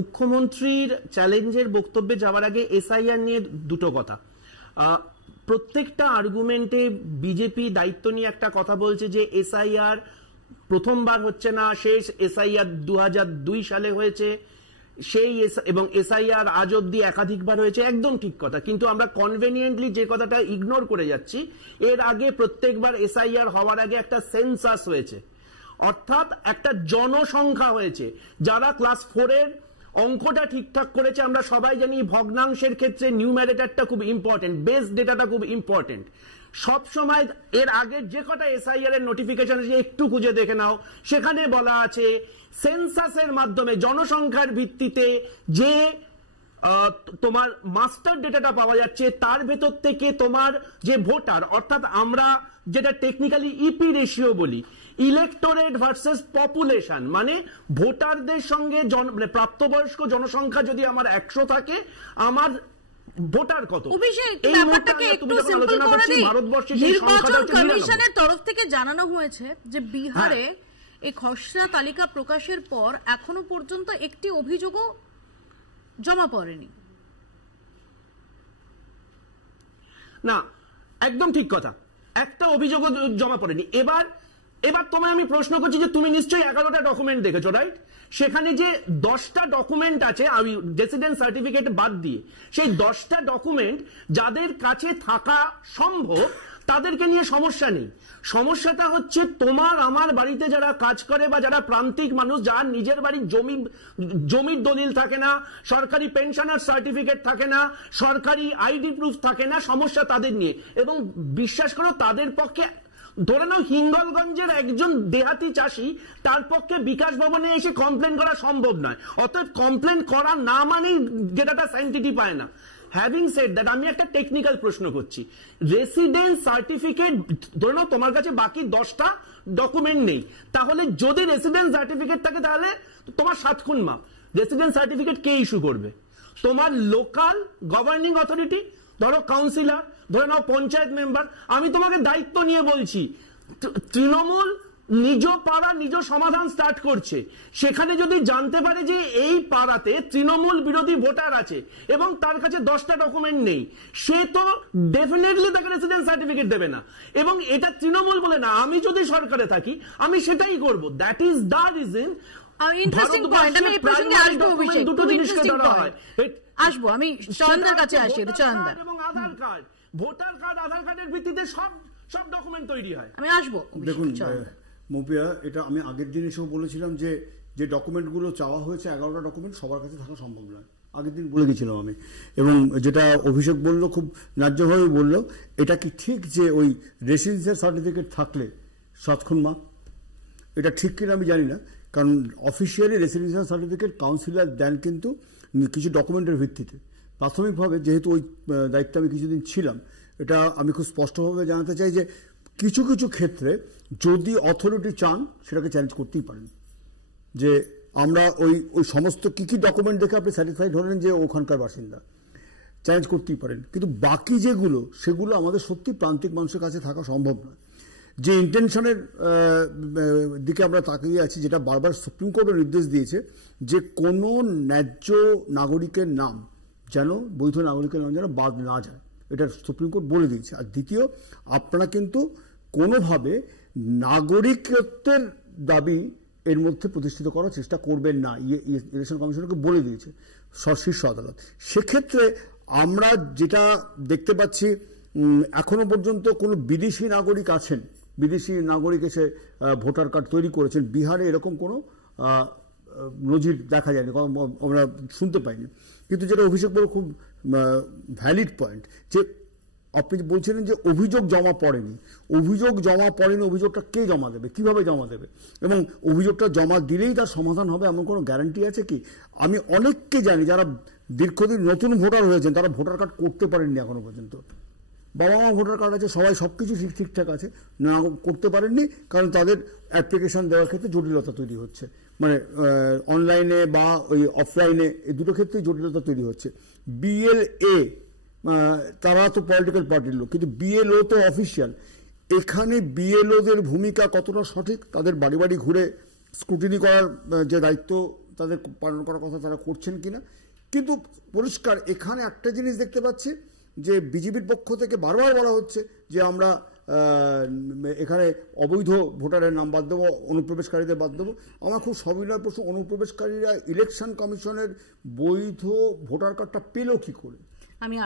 মুখ্যমন্ত্রীর চ্যালেঞ্জের বক্তব্যে যাওয়ার আগে এসআইআর নিয়ে দুটো কথা। প্রত্যেকটা আর্গুমেন্টে বিজেপি দায়িত্ব নিয়ে একটা কথা বলছে যে এসআইআর প্রথমবার হচ্ছে না, শেষ এসআইআর 2002 সালে হয়েছে, সেই এবং এসআইআর আজ অব্দি একাধিকবার হয়েছে, একদম ঠিক কথা। কিন্তু আমরা কনভেনিয়েন্টলি যে কথাটা ইগনোর করে যাচ্ছি, এর আগে প্রত্যেকবার এসআইআর হওয়ার আগে একটা সেন্সাস হয়েছে, অর্থাৎ একটা জনসংখ্যা হয়েছে। যারা ক্লাস 4 এর অঙ্কটা ঠিকঠাক করেছে, আমরা সবাই জানি ভগ্নাংশের ক্ষেত্রে নিউমারেটরটা খুব ইম্পর্টেন্ট, বেস ডেটাটা খুব ইম্পর্টেন্ট। সব সময় এর আগের যে কটা এসআইআর এর নোটিফিকেশন একটু খুঁজে দেখে নাও, সেখানে বলা আছে সেন্সাসের মাধ্যমে জনসংখ্যার ভিত্তিতে যে তোমার মাস্টার ডেটাটা পাওয়া যাচ্ছে, তার ভেতর থেকে তোমার যে ভোটার, অর্থাৎ আমরা যেটা টেকনিক্যালি ইপি রেশিও বলি, ইলেক্টোরেট ভার্সেস পপুলেশন, মানে ভোটারদের সঙ্গে মানে প্রাপ্তবয়স্ক জনসংখ্যা যদি আমার 100 থাকে, আমার ভোটার কত। নির্বাচন কমিশনের তরফ থেকে জানানো হয়েছে যে বিহারে এই খসড়া তালিকা প্রকাশের পর এখনো পর্যন্ত একটি অভিযোগও জমা পড়েনি। না, একদম ঠিক কথা, একটা অভিযোগও জমা পড়েনি। এবার তোমায় আমি প্রশ্ন করছি যে তুমি নিশ্চয়ই 11টা ডকুমেন্ট দেখেছো, রাইট? সেখানে যে 10টা ডকুমেন্ট আছে, আমি রেসিডেন্স সার্টিফিকেট বাদ দিয়ে, সেই 10টা ডকুমেন্ট যাদের কাছে থাকা সম্ভব তাদেরকে নিয়ে সমস্যা নেই। সমস্যাটা হচ্ছে তোমার আমার বাড়িতে যারা কাজ করে বা যারা প্রান্তিক মানুষ, যার নিজের বাড়ির জমির দলিল থাকে না, সরকারি পেনশনার সার্টিফিকেট থাকে না, সরকারি আইডি প্রুফ থাকে না, সমস্যা তাদের নিয়ে। এবং বিশ্বাস করো, তাদের পক্ষে ধরে নাও হিঙ্গলগঞ্জের একজন দেহাতি চাষি, তার পক্ষে বিকাশ ভবনে এসে কমপ্লেন করা সম্ভব নয়। অতএব কমপ্লেন করা না মানেই ডেটাটা স্যাংটিটি পায় না। হ্যাভিং সেড দ্যাট, আমি একটা টেকনিক্যাল প্রশ্ন করছি। রেসিডেন্স সার্টিফিকেট ধরে নাও তোমার কাছে বাকি 10টা ডকুমেন্ট নেই, তাহলে যদি রেসিডেন্স সার্টিফিকেট থাকে তাহলে তোমার 7 খুন মাপ। রেসিডেন্স সার্টিফিকেট কে ইস্যু করবে? তোমার লোকাল গভর্নিং অথরিটি, ধরো কাউন্সিলর, ধরে নাও পঞ্চায়েত মেম্বার। আমি তোমাকে দায়িত্ব নিয়ে বলছি, তৃণমূল নিজ পাড়া নিজ সমাধান স্টার্ট করছে, সেখানে যদি জানতে পারে যে এই পাড়াতে তৃণমূল বিরোধী ভোটার আছে এবং তার কাছে 10টা ডকুমেন্ট নেই, সে তো ডেফিনেটলি তাকে রেসিডেন্স সার্টিফিকেট দেবে না। এবং এটা তৃণমূল বলে না, আমি যদি সরকারে থাকি আমি সেটাই করব। That is the reason. Interesting point, আমি এই প্রসঙ্গে আসবো অভিষেক, দুটো জিনিসকে ধরা হয়। আসবো আমি চয়নদার কাছে আসি। চয়নদা, এবং আধার কার্ড, ভোটার কার্ড, আধার কার্ডের ভিত্তিতে সব ডকুমেন্ট তৈরি হয়। আমি আসবো। দেখুন মৌপিয়া, এটা আমি আগের দিন এসেও বলেছিলাম যে ডকুমেন্টগুলো চাওয়া হয়েছে, 11টা ডকুমেন্ট সবার কাছে থাকা সম্ভব নয়, আগের দিন বলে গেছিলাম আমি। এবং যেটা অভিষেক বললো খুব ন্যায্যভাবে বললো, এটা কি ঠিক যে ওই রেসিডেন্সিয়াল সার্টিফিকেট থাকলে 7 খুন মাপ? এটা ঠিক কিনা আমি জানি না, কারণ অফিসিয়ালি রেসিডেন্সিয়াল সার্টিফিকেট কাউন্সিলর দেন কিন্তু কিছু ডকুমেন্টের ভিত্তিতে। প্রাথমিকভাবে যেহেতু ওই দায়িত্বে আমি কিছুদিন ছিলাম, এটা আমি খুব স্পষ্টভাবে জানাতে চাই যে কিছু কিছু ক্ষেত্রে যদি অথরিটি চান সেটাকে চ্যালেঞ্জ করতেই পারেন, যে আমরা ওই সমস্ত কী ডকুমেন্ট দেখে আপনি স্যাটিসফাইড হলেন যে ওখানকার বাসিন্দা, চ্যালেঞ্জ করতেই পারেন। কিন্তু বাকি সেগুলো আমাদের সত্যি প্রান্তিক মানুষের কাছে থাকা সম্ভব নয়। যে ইন্টেনশনের দিকে আমরা তাকিয়ে আছি, যেটা বারবার সুপ্রিম কোর্টও নির্দেশ দিয়েছে যে কোনো ন্যায্য নাগরিকের নাম যেন, বৈধ নাগরিকের নাম যেন বাদ না যায়, এটা সুপ্রিম কোর্ট বলে দিয়েছে। আর দ্বিতীয়, আপনারা কিন্তু কোনোভাবে নাগরিকত্বের দাবি এর মধ্যে প্রতিষ্ঠিত করার চেষ্টা করবেন না, ইলেকশন কমিশনকে বলে দিয়েছে শীর্ষ আদালত। সেক্ষেত্রে আমরা যেটা দেখতে পাচ্ছি, এখনো পর্যন্ত কোনো বিদেশি নাগরিক আছেন, বিদেশি নাগরিক এসে ভোটার কার্ড তৈরি করেছেন, বিহারে এরকম কোনো নজির দেখা যায়নি, আমরা শুনতে পাইনি। কিন্তু যেটা অভিষেক বলে খুব ভ্যালিড পয়েন্ট, যে আপনি বলছিলেন যে অভিযোগ জমা পড়েনি, অভিযোগটা কে জমা দেবে, কিভাবে জমা দেবে, এবং অভিযোগটা জমা দিলেই তার সমাধান হবে এমন কোনো গ্যারান্টি আছে কি? আমি অনেককে জানি যারা দীর্ঘদিন নতুন ভোটার হয়েছেন, তারা ভোটার কার্ড করতে পারেননি এখনো পর্যন্ত। বাবা মা ভোটার কার্ড আছে, সবাই সবকিছু ঠিকঠাক আছে, না করতে পারেননি কারণ তাদের অ্যাপ্লিকেশন দেওয়ার ক্ষেত্রে জটিলতা তৈরি হচ্ছে, মানে অনলাইনে বা ওই অফলাইনে, এই দুটো ক্ষেত্রেই জটিলতা তৈরি হচ্ছে। বিএলএ তারা তো পলিটিক্যাল পার্টির লোক, কিন্তু বিএলও তো অফিসিয়াল। এখানে বিএলওদের ভূমিকা কতটা সঠিক, তাদের বাড়ি বাড়ি ঘুরে স্ক্রুটিনি করার যে দায়িত্ব তাদের পালন করার কথা তারা করছেন কিনা। কিন্তু পরিষ্কার এখানে একটা জিনিস দেখতে পাচ্ছি যে বিজেপির পক্ষ থেকে বারবার বলা হচ্ছে যে আমরা এখানে অবৈধ ভোটারের নাম বাদ দেবো, অনুপ্রবেশকারীদের বাদ দেবো। আমার খুব সবিনয় প্রশ্ন, অনুপ্রবেশকারীরা ইলেকশন কমিশনের বৈধ ভোটার কার্ডটা পেল কি করে? আমি